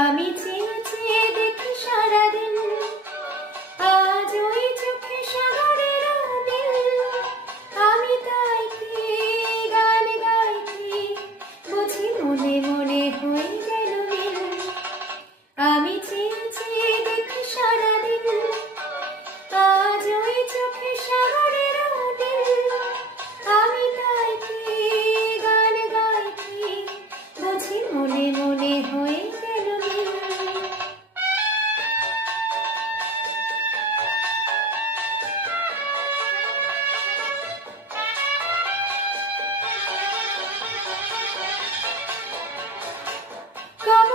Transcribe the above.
আমি চেয়ে চেয়ে দেখি সারাদিন, আজ ওই চোখে সাগরের নীল। আমি তাই কি গান গাইছি, বুঝি মনে মনে হয়ে গেল মিল। আমি চেয়ে চেয়ে দেখি সারাদিন, আজ ওই চোখে সাগরের নীল। আমি তাই কি গান গাইছি, বুঝি মনে মনে হয়ে গেল মিল। কবে